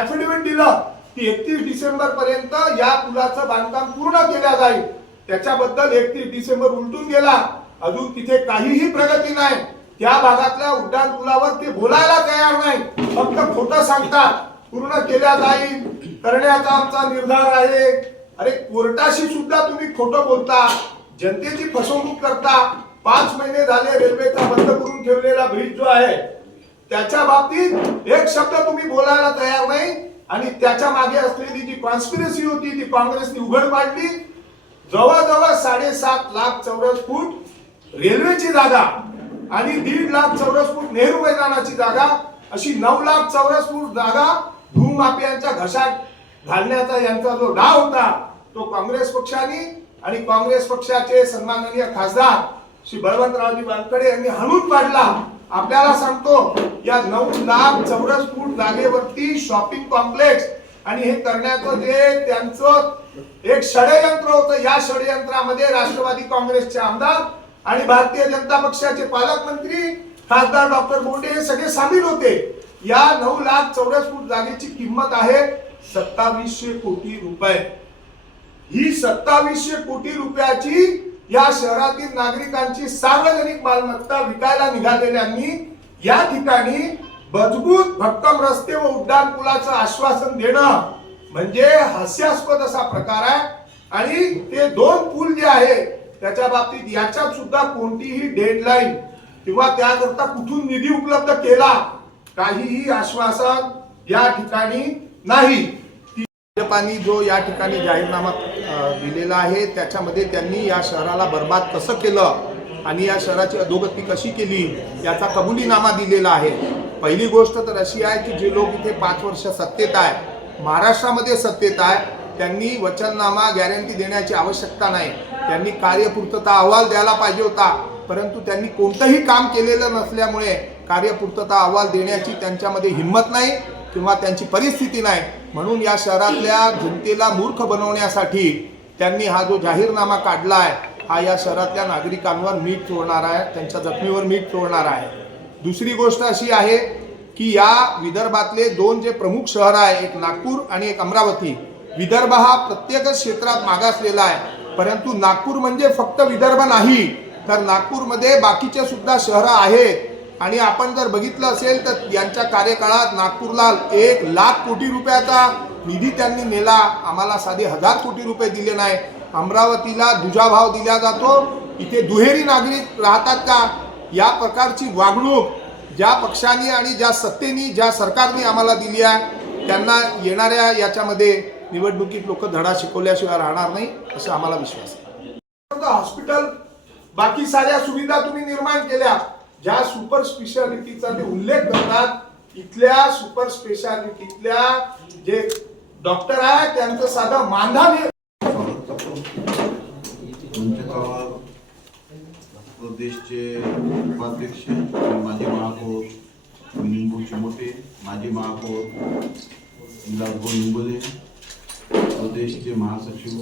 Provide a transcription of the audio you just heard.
Affidavit दिलं की 31 डिसेंबर पर्यंत या पुलाचं बांधकाम पूर्ण केल्या जाईल. त्याच्याबद्दल 31 डिसेंबर उलटून गेला, अजून तिथे काहीही प्रगती नाही. त्या भागातल्या उड्डाण पुलावर ते बोलायला तयार नाही, फक्त खोटं सांगतात. पूर्ण केल्या जाईल करण्याचा आमचा निर्धार आहे. अरे कोर्टाशी सुद्धा तुम्ही खोटं बोलता, जनतेची फसवणूक करता. 5 महिने झाले रेल्वेचा बंद करून ठेवलेला ब्रिज जो आहे त्याच्या बाबतीत एक शब्द तुम्ही बोलायला तयार नाही. आणि त्याच्या मागे असलेली जी कॉन्स्पिरसी होती ती काँग्रेसने उघड पाडली. जवळजवळ 7.5 लाख चौरस फूट रेल्वेची जागा आणि 1.5 लाख चौरस फूट नेहरू मैदानाची जागा, अशी 9 लाख चौरस फूट जागा भूमाफियांच्या घशात घालण्याचा यांचा जो डाव होता तो काँग्रेस पक्षाने आणि काँग्रेस पक्षाचे सन्माननीय खासदार श्री बळवंतरावजी वानखडे यांनी हाणून पाडला. आपल्याला सांगतो, या 9 लाख चौरस फूट जागेवरती शॉपिंग कॉम्प्लेक्स आणि हे करण्याचं जे त्यांचं एक षडयंत्र होतं, या षडयंत्रामध्ये राष्ट्रवादी काँग्रेसचे आमदार आणि भारतीय जनता पक्षाचे पालकमंत्री खासदार डॉक्टर बोंडे हे सगळे सामील होते. या 9 लाख चौरस फूट जागेची किंमत आहे 2700 कोटी रुपये. ही 2700 कोटी रुपयाची या शहरातील नागरिकांची सार्वजनिक मालमत्ता विकायला निघालेल्यांनी या ठिकाणी मजबूत भक्कम रस्ते व उड्डाण पुलाचं आश्वासन देणं म्हणजे हास्यास्पद असा प्रकार आहे. आणि ते 2 पूल जे आहे त्याच्या बाबतीत याच्यात सुद्धा कोणतीही डेडलाईन किंवा त्याकरता कुठून निधी उपलब्ध केला काहीही आश्वासन या ठिकाणी नाही. भाजपाने जो या ठिकाणी जाहीरनामा दिलेला आहे त्याच्यामध्ये त्यांनी या शहराला बर्बाद कसं केलं आणि या शहराची अधोगती कशी केली याचा कबुलीनामा दिलेला आहे. पहिली गोष्ट तर अशी आहे की जे लोक इथे 5 वर्ष सत्तेत आहे, महाराष्ट्रामध्ये सत्तेत आहे, त्यांनी वचननामा गॅरंटी देण्याची आवश्यकता नाही. त्यांनी कार्यपूर्तता अहवाल द्यायला पाहिजे होता, परंतु त्यांनी कोणतंही काम केलेलं नसल्यामुळे कार्यपूर्तता अहवाल देण्याची त्यांच्यामध्ये हिंमत नाही किंवा त्यांची परिस्थिती नाही. म्हणून या शहरातल्या जनतेला मूर्ख बनवण्यासाठी त्यांनी हा जो जाहीरनामा काढला आहे हा या शहरातल्या नागरिकांवर मीठ चोळणार आहे, त्यांच्या जखमीवर मीठ चोळणार आहे. दुसरी गोष्ट अशी आहे की या विदर्भातले 2 जे प्रमुख शहर आहे, एक नागपूर आणि एक अमरावती. विदर्भ हा प्रत्येकच क्षेत्रात मागासलेला आहे, परंतु नागपूर म्हणजे फक्त विदर्भ नाही, तर नागपूरमध्ये बाकीचे सुद्धा शहरं आहेत. आणि आपण जर बघितलं असेल तर यांच्या कार्यकाळात नागपूरला 1 लाख कोटी रुपयाचा निधी त्यांनी नेला, आम्हाला साधे 1000 कोटी रुपये दिले नाही. अमरावतीला दुजाभाव दिला जातो, इथे दुहेरी नागरिक राहतात का? या प्रकारची वागणूक ज्या पक्षाने आणि ज्या सत्तेने ज्या सरकारने आम्हाला दिली आहे त्यांना येणाऱ्या याच्यामध्ये निवडणुकीत लोक धडा शिकवल्याशिवाय राहणार नाही असं आम्हाला विश्वास आहे. हॉस्पिटल बाकी साऱ्या सुविधा तुम्ही निर्माण केल्या, ज्या सुपर स्पेशालिटीचा ते उल्लेख करतात, इथल्या सुपर स्पेशालिटीतल्या जे डॉक्टर आहे त्यांचं साधं मानधन प्रदेशचे उपाध्यक्ष माजी महापौर निंबू चिमोटे, माजी महापौर इंदापूर निंबोले, प्रदेशचे महासचिव